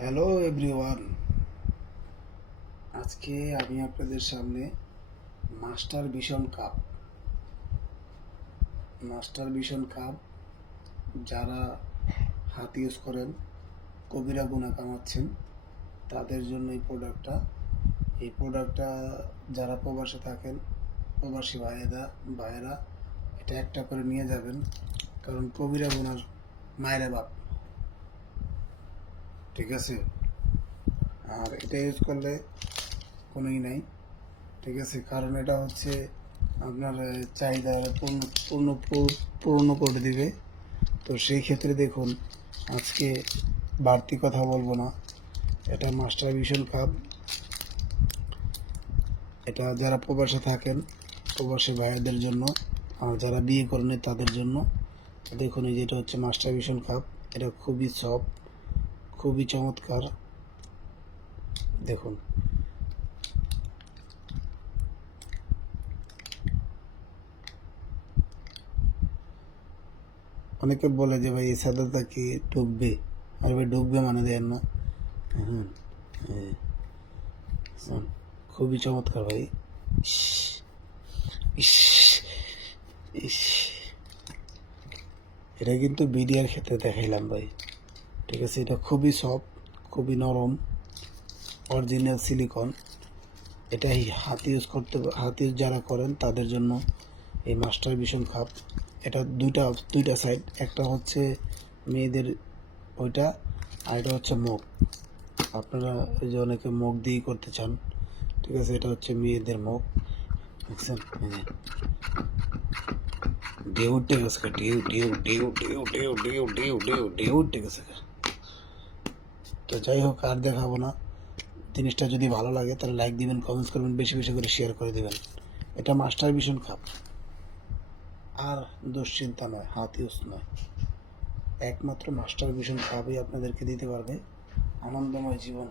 Hello everyone, আজকে আমি আপনাদের সামনে মাস্টার ভিশন কাপ যারা হাত ইউজ করেন, কবিরা গুণা কামাচ্ছেন, তাদের জন্য এই প্রোডাক্টটা যারা প্রবাসে থাকেন, প্রবাসী ভাইয়েরা এটা একটা করে নিয়ে যাবেন, কারণ কবিরা গুনার মায়েরা বাপ, ঠিক আছে। আর এটা ইউজ করলে কোনোই নাই, ঠিক আছে, কারণ এটা হচ্ছে আপনার চাহিদা পূর্ণ করে দিবে। তো সেই ক্ষেত্রে দেখুন, আজকে বাড়তি কথা বলবো না। এটা মাস্টার ভিশন কাপ, এটা যারা প্রবাসে থাকেন, প্রবাসী ভাইয়াদের জন্য, আর যারা বিয়ে করেন তাদের জন্য। দেখুন, এই যেটা হচ্ছে মাস্টার ভিশন কাপ, এটা খুবই সফট, খুবই চমৎকার। দেখুন, অনেকে বলে যে ভাই এই সাদাটা কি ঢুকবে, আর ভাই ঢুকবে মানে দেন না। হুম, খুবই চমৎকার ভাই। ইস, ইস, ইস। এটা কিন্তু বিডিআর ক্ষেত্রে দেখাইলাম ভাই, ঠিক আছে। এটা খুবই সফট, খুবই নরম, অরিজিনাল সিলিকন। এটা হাত ইউজ যারা করেন তাদের জন্য এই মাস্টার ভিশন কাপ। এটা দুইটা সাইড, একটা হচ্ছে মেয়েদের ওইটা, আর এটা হচ্ছে মুখ। আপনারা এই যে অনেকে মুখ দিয়েই করতে চান, ঠিক আছে। এটা হচ্ছে মেয়েদের মুখ, দেখছেন, ঢেউ উঠে গেছে, ঢেউ ঢেউ ঢেউ ঢেউ ঢেউ ঢেউ ঢেউ ঢেউ ঢেউ উঠে গেছে। তো যাই হোক, আর দেখাবো না। জিনিসটা যদি ভালো লাগে তাহলে লাইক দিবেন, কমেন্টস করবেন, বেশি বেশি করে শেয়ার করে দেবেন। এটা মাস্টার ভিশন কাপ, আর দুশ্চিন্তা নয়, হাত ইউজ নয়, একমাত্র মাস্টার ভিশন কাপই আপনাদেরকে দিতে পারবে আনন্দময় জীবন।